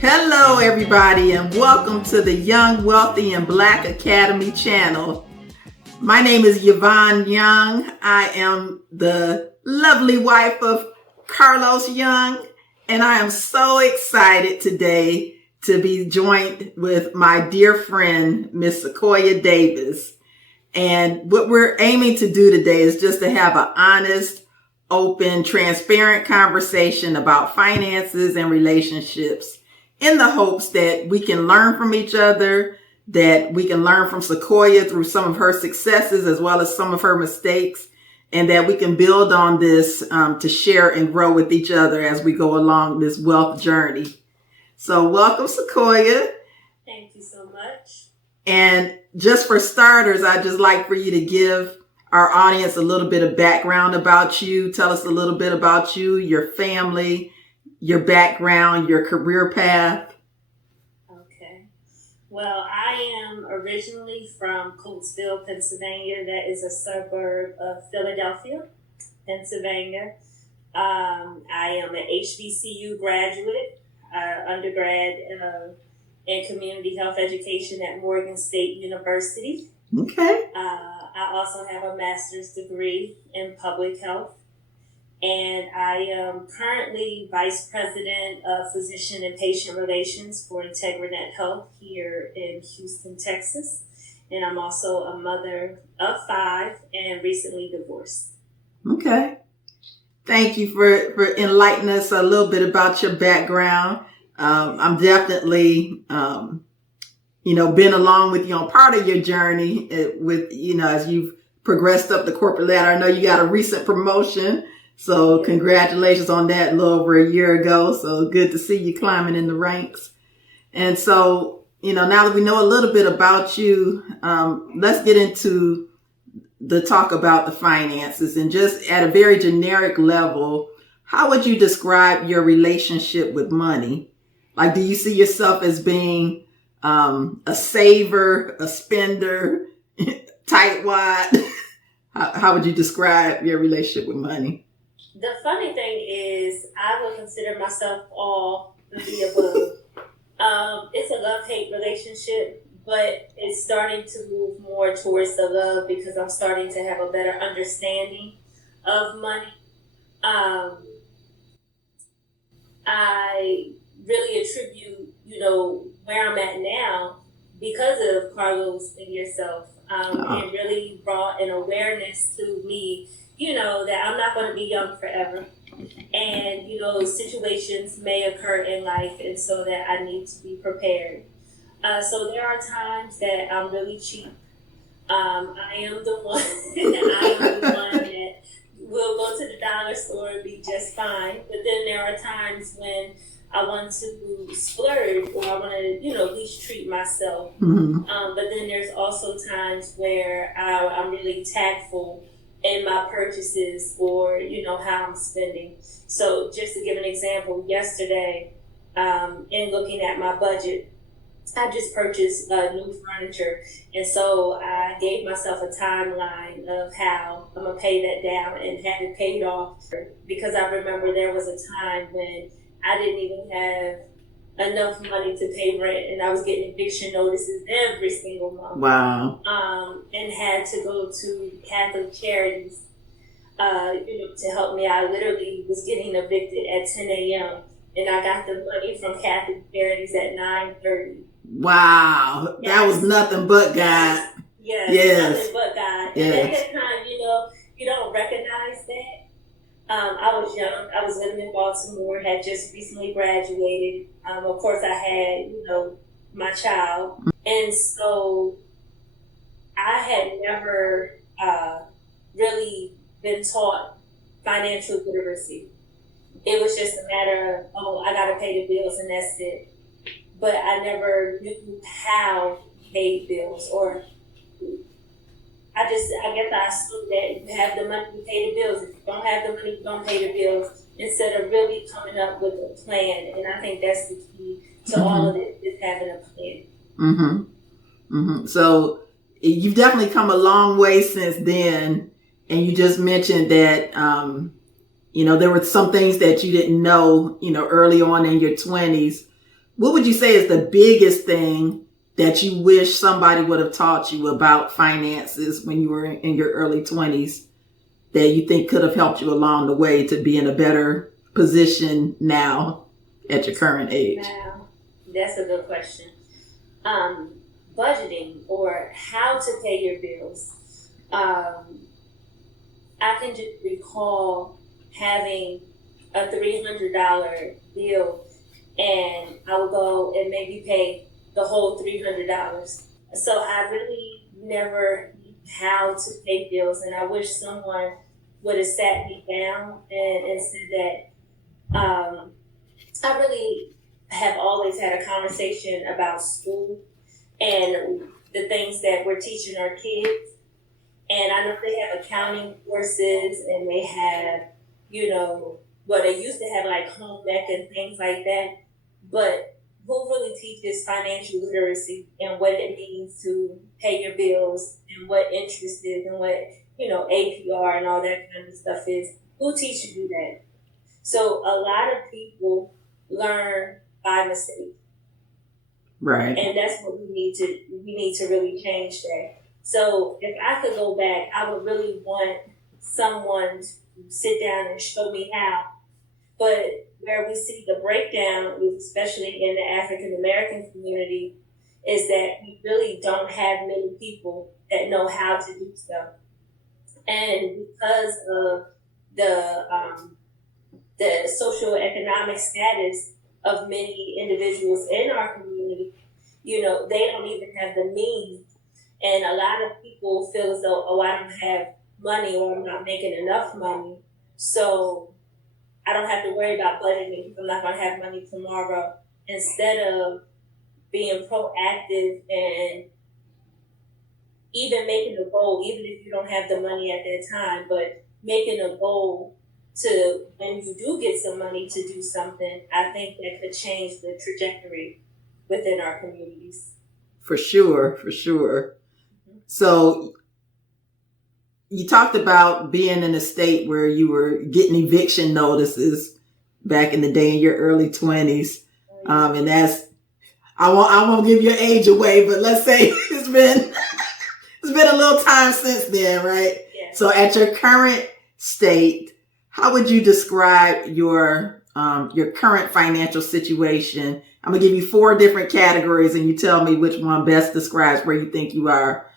Hello, everybody, and welcome to the Young, Wealthy, and Black Academy channel. My name is Yvonne Young. I am the lovely wife of Carlos Young, and I am so excited today to be joined with my dear friend, Miss Cequoia Davis. And what we're aiming to do today is just to have an honest, open, transparent conversation about finances and relationships, in the hopes that we can learn from each other, that we can learn from Cequoia through some of her successes as well as some of her mistakes, and that we can build on this to share and grow with each other as we go along this wealth journey. So welcome, Cequoia. Thank you so much. And just for starters, I'd just like for you to give our audience a little bit of background about you. Tell us a little bit about you, your family, your background, your career path. Okay. Well, I am originally from Coatesville, Pennsylvania. That is a suburb of Philadelphia, Pennsylvania. I am an HBCU graduate, undergrad in community health education at Morgan State University. Okay. I also have a master's degree in public health. And I am currently Vice President of Physician and Patient Relations for IntegraNet Health here in Houston, Texas. And I'm also a mother of 5 and recently divorced. Okay. Thank you for enlightening us a little bit about your background. I'm definitely, been along with you on part of your journey with, as you've progressed up the corporate ladder. I know you got a recent promotion. So congratulations on that a little over a year ago. So good to see you climbing in the ranks. And so, now that we know a little bit about you, let's get into the talk about the finances. And just at a very generic level, how would you describe your relationship with money? Like, do you see yourself as being a saver, a spender, tightwad? How would you describe your relationship with money? The funny thing is, I would consider myself all of the above. It's a love-hate relationship, but it's starting to move more towards the love because I'm starting to have a better understanding of money. I really attribute, where I'm at now because of Carlos and yourself. It really brought an awareness to me, that I'm not going to be young forever. And, situations may occur in life, and so that I need to be prepared. So there are times that I'm really cheap. I am the one that will go to the dollar store and be just fine. But then there are times when I want to splurge or I want to, at least treat myself. Mm-hmm. But then there's also times where I'm really tactful in my purchases or, how I'm spending. So just to give an example, yesterday, in looking at my budget, I just purchased new furniture. And so I gave myself a timeline of how I'm going to pay that down and have it paid off. Because I remember there was a time when I didn't even have enough money to pay rent, and I was getting eviction notices every single month. Wow. And had to go to Catholic Charities, to help me. I literally was getting evicted at 10 a.m. and I got the money from Catholic Charities at 9:30. Wow. Yes. That was nothing but God. Yes. Nothing but God. Yes. And at that time, you don't recognize that. I was young. I was living in Baltimore, had just recently graduated. Of course, I had, my child. And so I had never really been taught financial literacy. It was just a matter of, I got to pay the bills and that's it. But I never knew how to pay bills or I guess I assumed that you have the money to pay the bills. If you don't have the money, you don't pay the bills. Instead of really coming up with a plan. And I think that's the key to all of it, is having a plan. Mm-hmm. Mm-hmm. So you've definitely come a long way since then. And you just mentioned that, there were some things that you didn't know, early on in your 20s. what would you say is the biggest thing that you wish somebody would have taught you about finances when you were in your early 20s that you think could have helped you along the way to be in a better position now at your current age? Wow, that's a good question. Budgeting or how to pay your bills. I can just recall having a $300 bill, and I would go and maybe pay the whole $300. So I really never knew how to pay bills, and I wish someone would have sat me down and said that. I really have always had a conversation about school and the things that we're teaching our kids. And I know they have accounting courses and they have, they used to have like home ec and things like that. But who really teaches financial literacy and what it means to pay your bills and what interest is and what, APR and all that kind of stuff is? Who teaches you that? So a lot of people learn by mistake. Right. And that's what we need to really change that. So if I could go back, I would really want someone to sit down and show me how. But where we see the breakdown, especially in the African American community, is that we really don't have many people that know how to do so. And because of the socioeconomic status of many individuals in our community, they don't even have the means. And a lot of people feel as though, I don't have money or I'm not making enough money, so I don't have to worry about budgeting because I'm not going to have money tomorrow. Instead of being proactive and even making a goal, even if you don't have the money at that time, but making a goal to, when you do get some money to do something, I think that could change the trajectory within our communities. For sure. Mm-hmm. So you talked about being in a state where you were getting eviction notices back in the day in your early 20s. And that's, I won't give your age away, but let's say it's been a little time since then, right? Yeah. So at your current state, how would you describe your current financial situation? I'm going to give you 4 different categories and you tell me which one best describes where you think you are.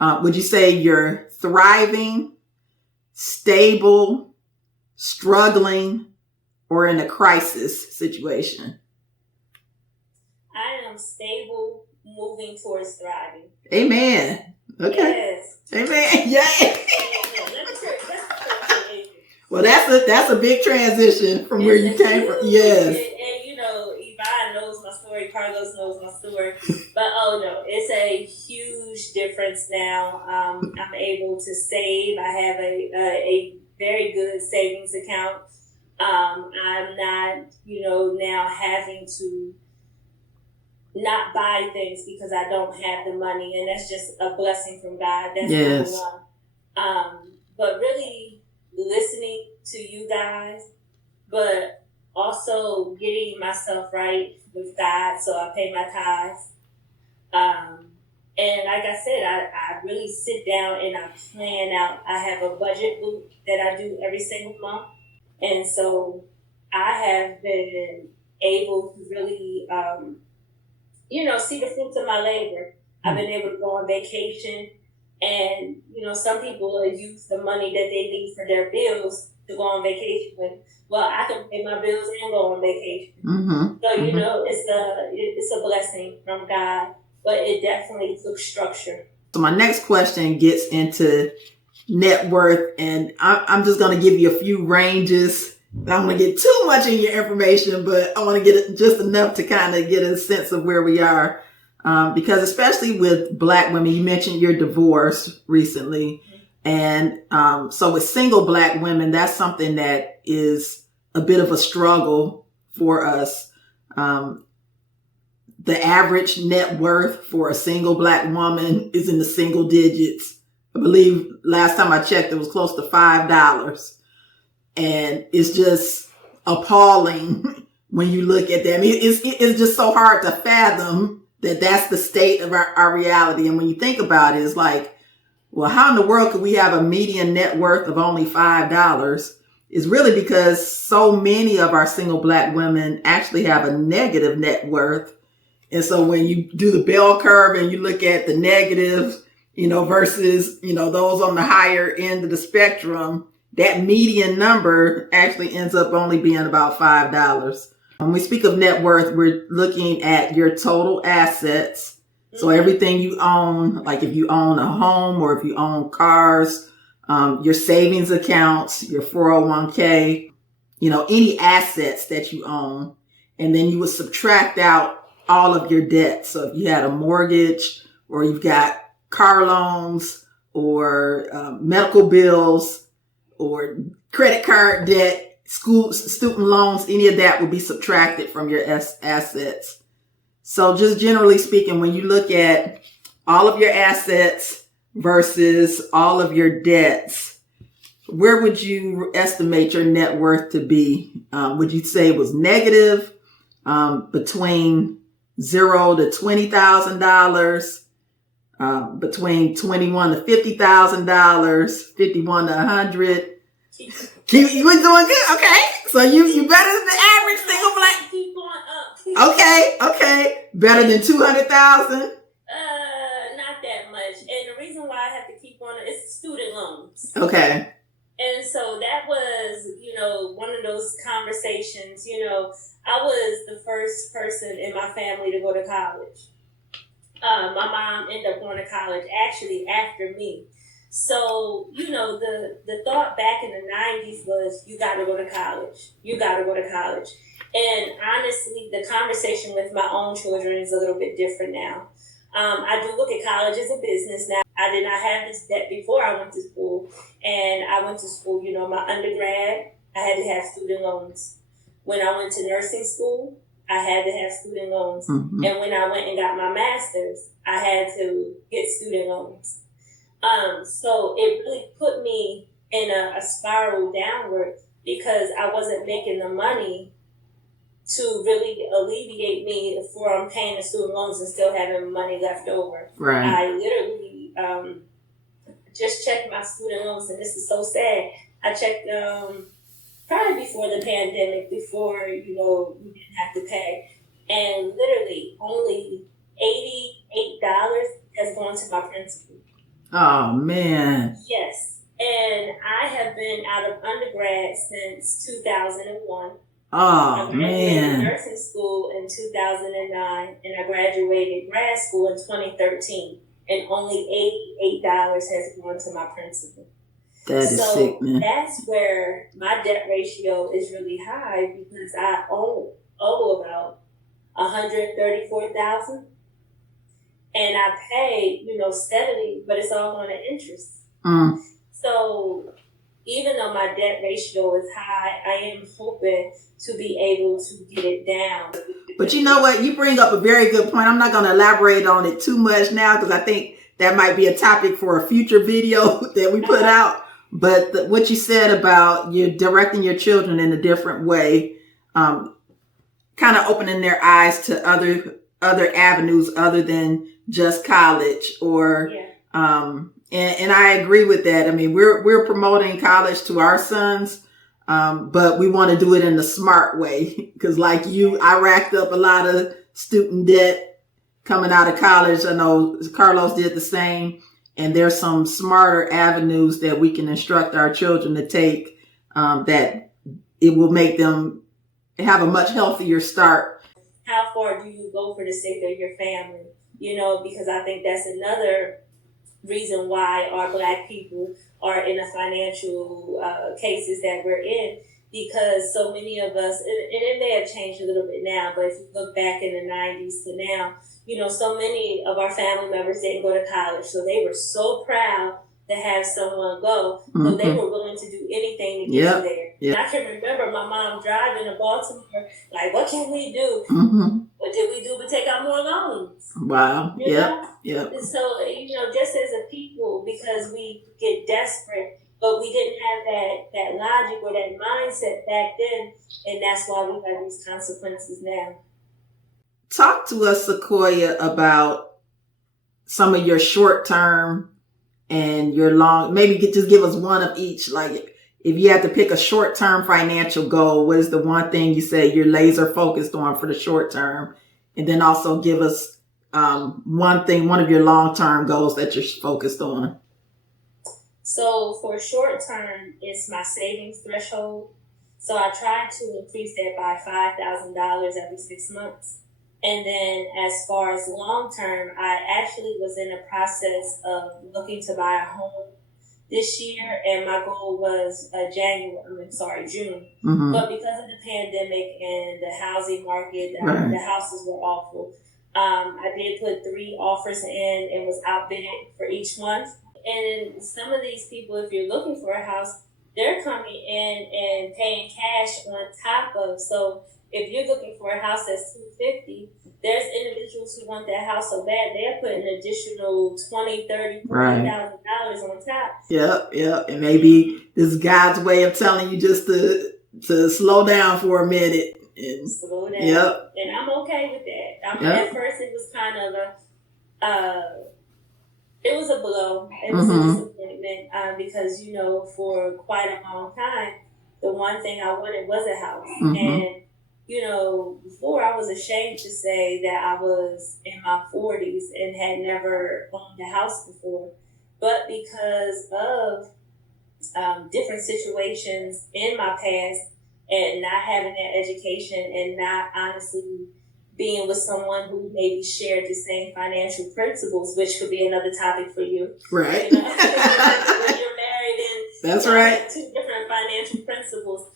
Would you say you're thriving, stable, struggling, or in a crisis situation? I am stable, moving towards thriving. Amen. Okay. Yes. Amen. Yes. Well, that's a big transition from where you came from. Yes. And Yvonne knows my story. Carlos knows my story. But it's a huge difference now. I'm able to save. I have a very good savings account. I'm not, now having to not buy things because I don't have the money, and that's just a blessing from God. That's yes. number one. But really listening to you guys, but also getting myself right with God, so I pay my tithes. And like I said, I really sit down and I plan out. I have a budget book that I do every single month, and so I have been able to really, see the fruits of my labor. I've been able to go on vacation, and some people use the money that they need for their bills to go on vacation with. Well, I can pay my bills and go on vacation. Mm-hmm. So it's a blessing from God, but it definitely took structure. So my next question gets into net worth, and I'm just going to give you a few ranges. I don't want to get too much in your information, but I want to get just enough to kind of get a sense of where we are. Because especially with Black women, you mentioned you're divorced recently. And so with single Black women, that's something that is a bit of a struggle for us. The average net worth for a single Black woman is in the single digits. I believe last time I checked, it was close to $5. And it's just appalling when you look at that. I mean, it's just so hard to fathom that that's the state of our reality. And when you think about it, it's like, well, how in the world could we have a median net worth of only $5? It's really because so many of our single Black women actually have a negative net worth. And so when you do the bell curve and you look at the negatives, versus, those on the higher end of the spectrum, that median number actually ends up only being about $5. When we speak of net worth, we're looking at your total assets. So everything you own, like if you own a home or if you own cars, your savings accounts, your 401k, any assets that you own. And then you would subtract out all of your debts. So if you had a mortgage or you've got car loans or medical bills or credit card debt, student loans, any of that will be subtracted from your assets. So just generally speaking, when you look at all of your assets versus all of your debts, where would you estimate your net worth to be? Would you say it was negative, between $0 to $20,000, between $21,000 to $50,000, 51 to 100? You were doing good. Okay. So you better than the average single Black. Keep going up. Okay. Better than 200,000? Not that much. And the reason why I have to keep on it is student loans. Okay. And so that was, one of those conversations. I was the first person in my family to go to college. My mom ended up going to college actually after me. So, the thought back in the 90s was, you got to go to college. You got to go to college. And honestly, the conversation with my own children is a little bit different now. I do look at college as a business now. I did not have this debt before I went to school. And I went to school, my undergrad, I had to have student loans. When I went to nursing school, I had to have student loans. Mm-hmm. And when I went and got my master's, I had to get student loans. So it really put me in a spiral downward because I wasn't making the money to really alleviate me for paying the student loans and still having money left over. Right. I literally just checked my student loans, and this is so sad. I checked probably before the pandemic, before we didn't have to pay, and literally only $88 has gone to my principal. Oh man. Yes, and I have been out of undergrad since 2001. Oh, I graduated man. nursing school in 2009, and I graduated grad school in 2013, and only $88 has gone to my principal. That is sick, man. That's where my debt ratio is really high because I owe about $134,000, and I pay, steadily, but it's all on the interest. Mm. So even though my debt ratio is high, I am hoping to be able to get it down. But you know what? You bring up a very good point. I'm not going to elaborate on it too much now because I think that might be a topic for a future video that we put out. But what you said about you directing your children in a different way, kind of opening their eyes to other avenues other than just college or, and I agree with that. I mean, we're promoting college to our sons, but we want to do it in a smart way because like you, I racked up a lot of student debt coming out of college. I know Carlos did the same. And there's some smarter avenues that we can instruct our children to take that it will make them have a much healthier start. How far do you go for the sake of your family? Because I think that's another reason why our Black people are in the financial cases that we're in. Because so many of us, and it may have changed a little bit now, but if you look back in the 90s to now, so many of our family members didn't go to college. So they were so proud to have someone go. Mm-hmm. So they were willing to do anything to get you there. Yep. And I can remember my mom driving to Baltimore, like, what can we do? Mm-hmm. What did we do but take out more loans? Wow. Yep. And so, just as a people, because we get desperate But we didn't have that logic or that mindset back then, and that's why we have these consequences now. Talk to us, Cequoia, about some of your short-term and your long, maybe just give us one of each. Like if you had to pick a short-term financial goal, what is the one thing you say you're laser focused on for the short term? And then also give us one of your long-term goals that you're focused on. So for short term, it's my savings threshold. So I try to increase that by $5,000 every 6 months. And then as far as long term, I actually was in the process of looking to buy a home this year, and my goal was June. Mm-hmm. But because of the pandemic and the housing market, the houses were awful. I did put 3 offers in and was outbidded for each one. And some of these people, if you're looking for a house, they're coming in and paying cash on top of. So if you're looking for a house that's $250, there's individuals who want that house so bad they're putting an additional $20,000, $30,000, $40,000 on top. Yep. And maybe this is God's way of telling you just to slow down for a minute. And, slow down. Yep. And I'm okay with that. At first, it was kind of it was a blow. It was a disappointment because, for quite a long time, the one thing I wanted was a house. Mm-hmm. And, before I was ashamed to say that I was in my 40s and had never owned a house before. But because of different situations in my past and not having that education and not honestly being with someone who maybe shared the same financial principles, which could be another topic for you. Right. When you're married and that's right. 2 different financial principles.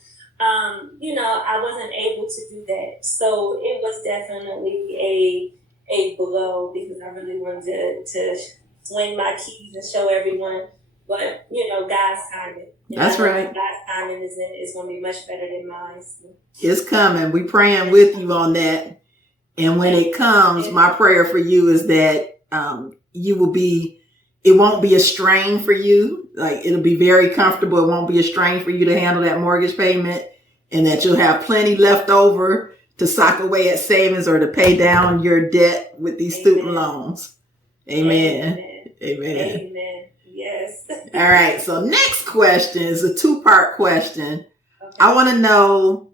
I wasn't able to do that. So it was definitely a blow because I really wanted to swing my keys and show everyone. But, God's timing. That's right. God's timing is going to be much better than mine. So. It's coming. We're praying with you on that. And when it comes, my prayer for you is that it won't be a strain for you. Like it'll be very comfortable. It won't be a strain for you to handle that mortgage payment, and that you'll have plenty left over to sock away at savings or to pay down your debt with these student loans. Amen. Yes. All right. So next question is a 2-part question. Okay. I want to know,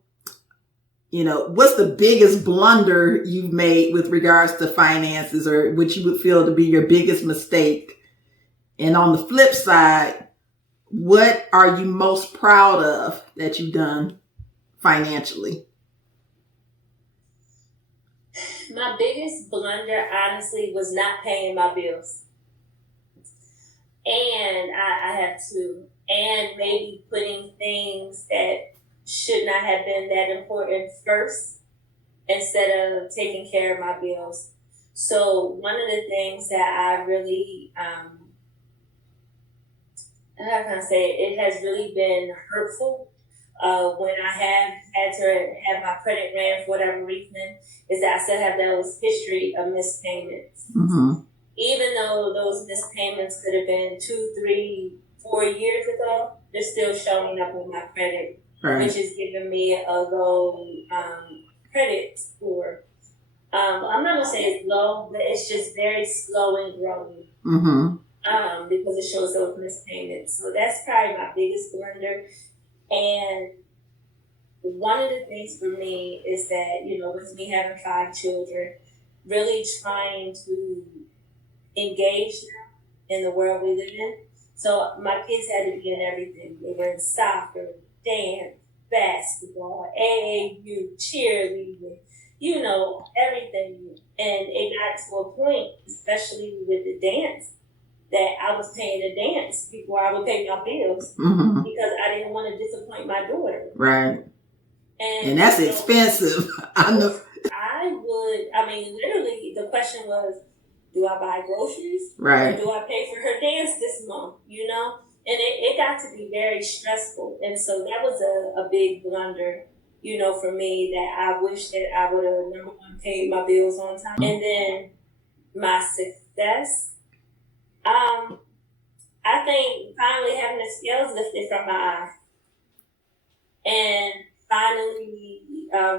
what's the biggest blunder you've made with regards to finances, or which you would feel to be your biggest mistake? And on the flip side, what are you most proud of that you've done financially? My biggest blunder, honestly, was not paying my bills. And I have to. And maybe putting things that should not have been that important first instead of taking care of my bills. So one of the things that I really, it has really been hurtful when I have had to have my credit ran for whatever reason, is that I still have those history of missed payments. Mm-hmm. Even though those missed payments could have been 2, 3, 4 years ago, they're still showing up on my credit. Right. Which is giving me a low credit score. I'm not going to say it's low, but it's just very slow and growing. Mm-hmm. Because it shows those missed payments. So that's probably my biggest blunder. And one of the things for me is that, with me having 5 children, really trying to engage them in the world we live in. So my kids had to be in everything. They were in soccer, dance, basketball, AAU, cheerleading, everything. And it got to a point, especially with the dance, that I was paying the dance before I would pay my bills. Mm-hmm. Because I didn't want to disappoint my daughter. Right. And that's expensive. I know. Literally, the question was, do I buy groceries? Right. Or do I pay for her dance this month? And it got to be very stressful. And so that was a big blunder, for me, that I wish that I would have, number one, paid my bills on time. And then my success, I I think finally having the scales lifted from my eyes and finally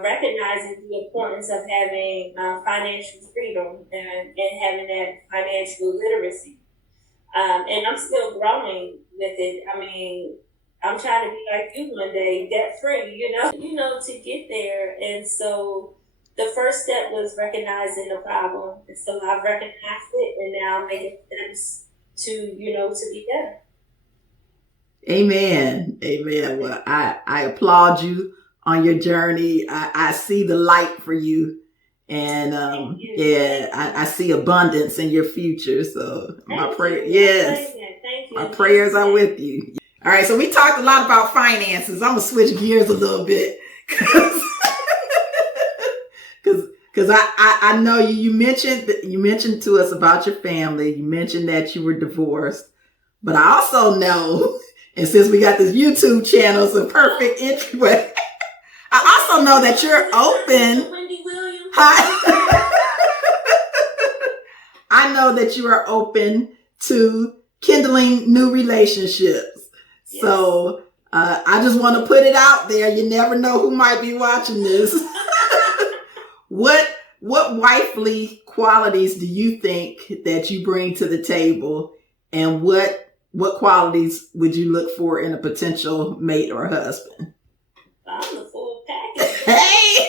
recognizing the importance of having financial freedom and having that financial literacy. And I'm still growing with it. I mean, I'm trying to be like you one day, debt free, to get there. And so the first step was recognizing the problem. And so I've recognized it, and now I'm making steps to be better. Amen. Amen. Well, I applaud you on your journey. I see the light for you. And I see abundance in your future. So my prayer, yes, my prayers are with you. All right. So we talked a lot about finances. I'm gonna switch gears a little bit because I know you mentioned to us about your family. You mentioned that you were divorced, but I also know, and since we got this YouTube channel, it's a perfect entryway. I also know that you're open. I know that you are open to kindling new relationships. Yes. So I just want to put it out there. You never know who might be watching this. What wifely qualities do you think that you bring to the table, and what qualities would you look for in a potential mate or husband? I'm the full package. Hey!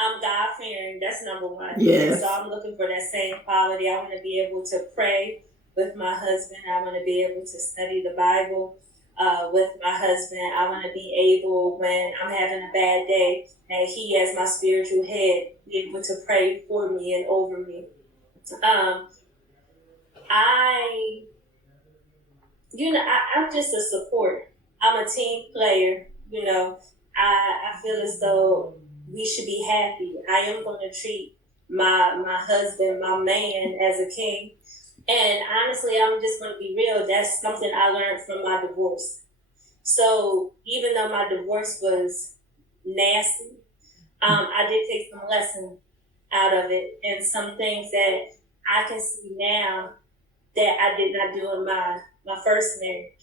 I'm God-fearing. That's number one. Yes. So I'm looking for that same quality. I want to be able to pray with my husband. I want to be able to study the Bible with my husband. I want to be able, when I'm having a bad day, and he, as my spiritual head, be able to pray for me and over me. I'm just a support. I'm a team player. I feel as though we should be happy. I am going to treat my husband, my man, as a king. And honestly, I'm just going to be real. That's something I learned from my divorce. So even though my divorce was nasty, I did take some lessons out of it, and some things that I can see now that I did not do in my first marriage.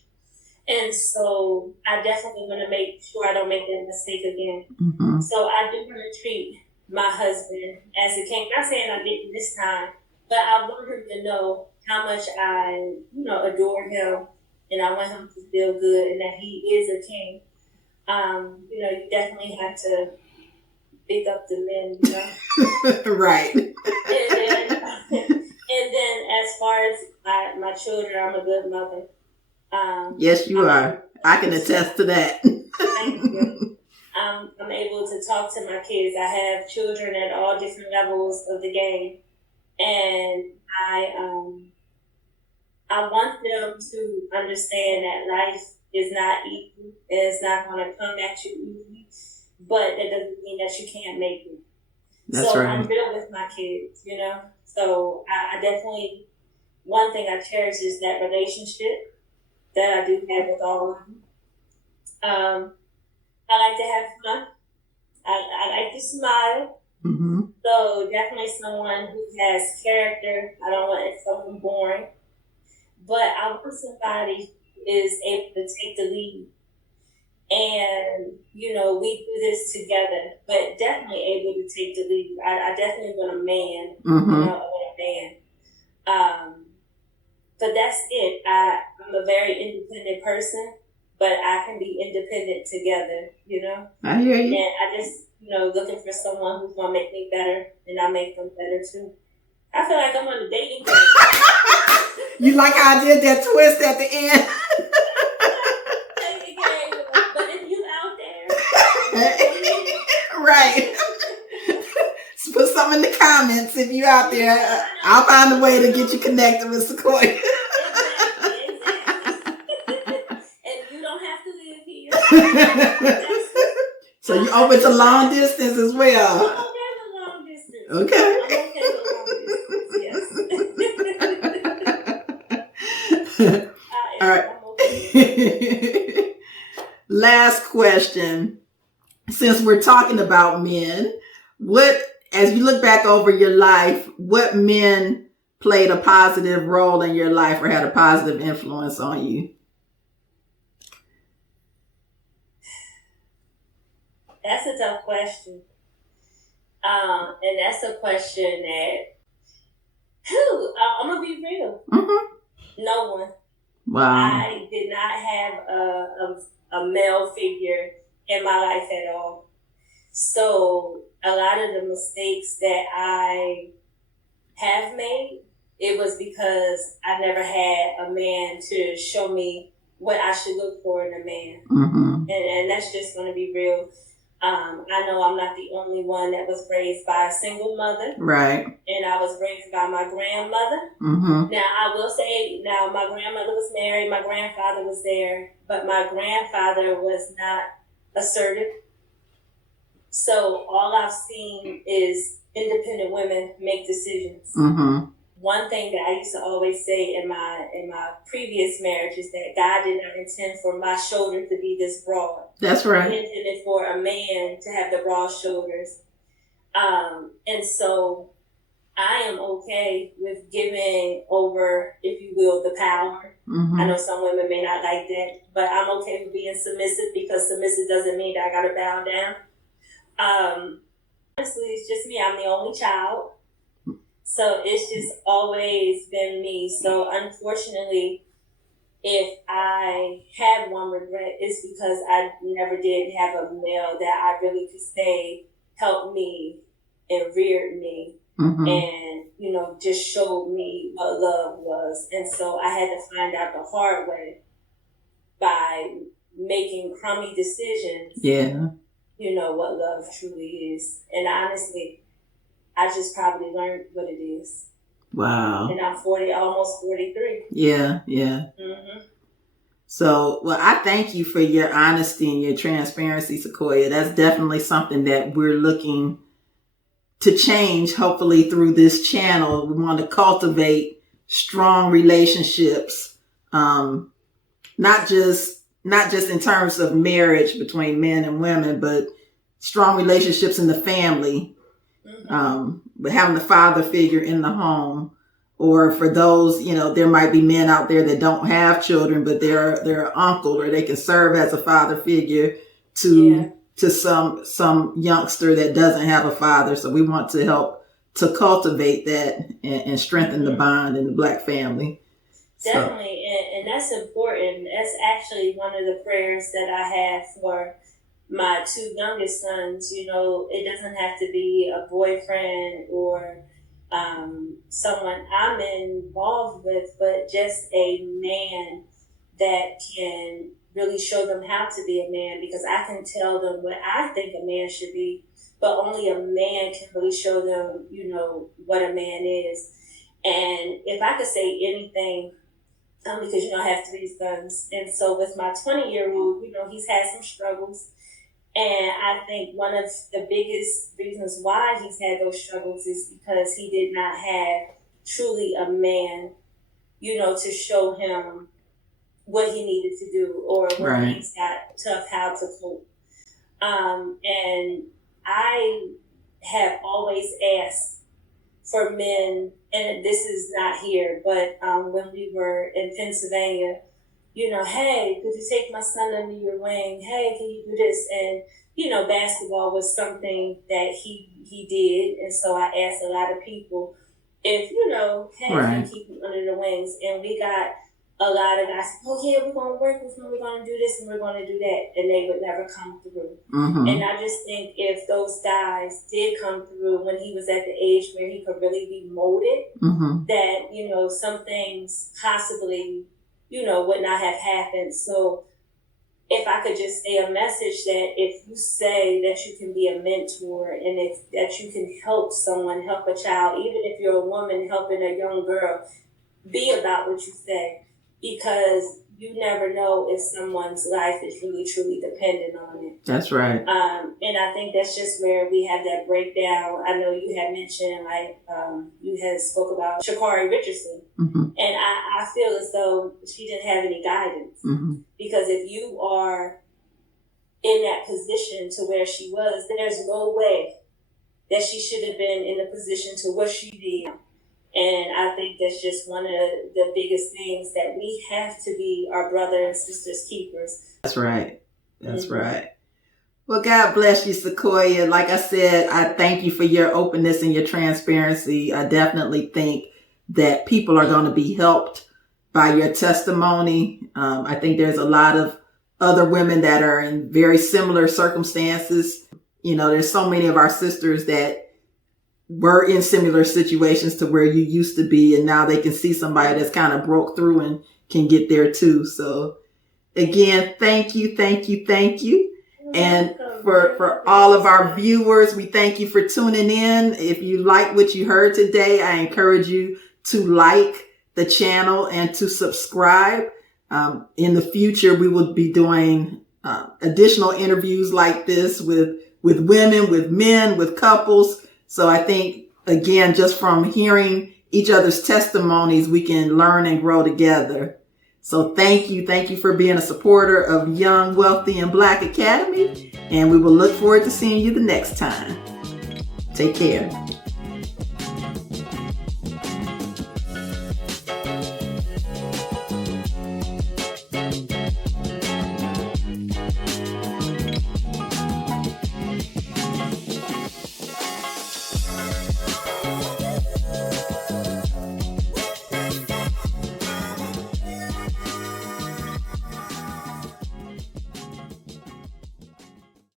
And so I definitely want to make sure I don't make that mistake again. Mm-hmm. So I do want to treat my husband as a king. Not saying I didn't this time, but I want him to know how much I, adore him, and I want him to feel good and that he is a king. You definitely have to pick up the men, Right. And then as far as my children, I'm a good mother. Yes, you are. I can attest to that. Thank you. I'm able to talk to my kids. I have children at all different levels of the game, and I want them to understand that life is not easy. It's not going to come at you easy, but that doesn't mean that you can't make it. That's right. I'm real with my kids, So I definitely, one thing I cherish is that relationship that I do have with all of them. I like to have fun. I like to smile. Mm-hmm. So definitely someone who has character. I don't want someone boring. But I want somebody who is able to take the lead. And, we do this together, but definitely able to take the lead. I definitely want a man. Mm-hmm. I want a man. But that's it. I'm a very independent person, but I can be independent together, I hear you. And I just, looking for someone who's going to make me better, and I make them better too. I feel like I'm on a dating game. You like how I did that twist at the end? But if you out there. Right. Put something in the comments if you out there. I'll find a way to get you connected with Cequoia. Exactly. And you don't have to live here. So you open to long distance as well? I'm okay with long distance. Okay. I'm okay with long distance, yes. All right. Okay. Last question. Since we're talking about men, as you look back over your life, what men played a positive role in your life or had a positive influence on you? That's a tough question. And that's a question that, I'm going to be real. Mm-hmm. No one. Wow. I did not have a male figure in my life at all. So a lot of the mistakes that I have made, it was because I never had a man to show me what I should look for in a man. Mm-hmm. And that's just going to be real. I know I'm not the only one that was raised by a single mother. Right. And I was raised by my grandmother. Mm-hmm. Now, I will say, my grandmother was married, my grandfather was there, but my grandfather was not assertive. So all I've seen is independent women make decisions. Mm-hmm. One thing that I used to always say in my previous marriage is that God did not intend for my shoulder to be this broad. That's right. He intended for a man to have the broad shoulders. And so I am okay with giving over, if you will, the power. Mm-hmm. I know some women may not like that, but I'm okay with being submissive, because submissive doesn't mean that I got to bow down. Honestly, it's just me. I'm the only child. So it's just always been me. So unfortunately, if I have one regret, it's because I never did have a male that I really could say helped me and reared me. Mm-hmm. And, just showed me what love was. And so I had to find out the hard way by making crummy decisions. Yeah. What love truly is. And honestly, I just probably learned what it is. Wow. And I'm almost 43. Yeah. Mm-hmm. So, well, I thank you for your honesty and your transparency, Cequoia. That's definitely something that we're looking to change, hopefully through this channel. We want to cultivate strong relationships, not just in terms of marriage between men and women, but strong relationships in the family. Mm-hmm. But having the father figure in the home, or for those, there might be men out there that don't have children, but they're an uncle, or they can serve as a father figure to some youngster that doesn't have a father. So we want to help to cultivate that and strengthen the bond in the Black family. Definitely. So. And that's important. That's actually one of the prayers that I have for my two youngest sons. It doesn't have to be a boyfriend or someone I'm involved with, but just a man that can really show them how to be a man, because I can tell them what I think a man should be, but only a man can really show them, what a man is. And if I could say anything, because, I have 3 sons. And so with my 20-year-old, he's had some struggles. And I think one of the biggest reasons why he's had those struggles is because he did not have truly a man, to show him what he needed to do, or when things got tough, how to cope. And I have always asked for men, and this is not here, but when we were in Pennsylvania, hey, could you take my son under your wing? Hey, can you do this? And, basketball was something that he did. And so I asked a lot of people if, hey, can you keep him under the wings? And we got a lot of guys, oh yeah, we're going to work with him, we're going to do this and we're going to do that. And they would never come through. Mm-hmm. And I just think if those guys did come through when he was at the age where he could really be molded, mm-hmm. that, some things possibly, would not have happened. So if I could just say a message that if you say that you can be a mentor, and that you can help someone, help a child, even if you're a woman helping a young girl, be about what you say, because you never know if someone's life is really, truly dependent on it. That's right. And I think that's just where we have that breakdown. I know you had mentioned, you had spoke about Sha'Carri Richardson. Mm-hmm. And I feel as though she didn't have any guidance. Mm-hmm. Because if you are in that position to where she was, there's no way that she should have been in the position to what she did. And I think that's just one of the biggest things, that we have to be our brother and sisters keepers. That's right. That's right. Well, God bless you, Cequoia. Like I said, I thank you for your openness and your transparency. I definitely think that people are going to be helped by your testimony. I think there's a lot of other women that are in very similar circumstances. You know, there's so many of our sisters that were in similar situations to where you used to be, and now they can see somebody that's kind of broke through and can get there too. So again, thank you. And for all of our viewers, we thank you for tuning in. If you like what you heard today, I encourage you to like the channel and to subscribe. In the future, we will be doing additional interviews like this with women, with men, with couples. So I think, again, just from hearing each other's testimonies, we can learn and grow together. So thank you. Thank you for being a supporter of Young, Wealthy, and Black Academy. And we will look forward to seeing you the next time. Take care.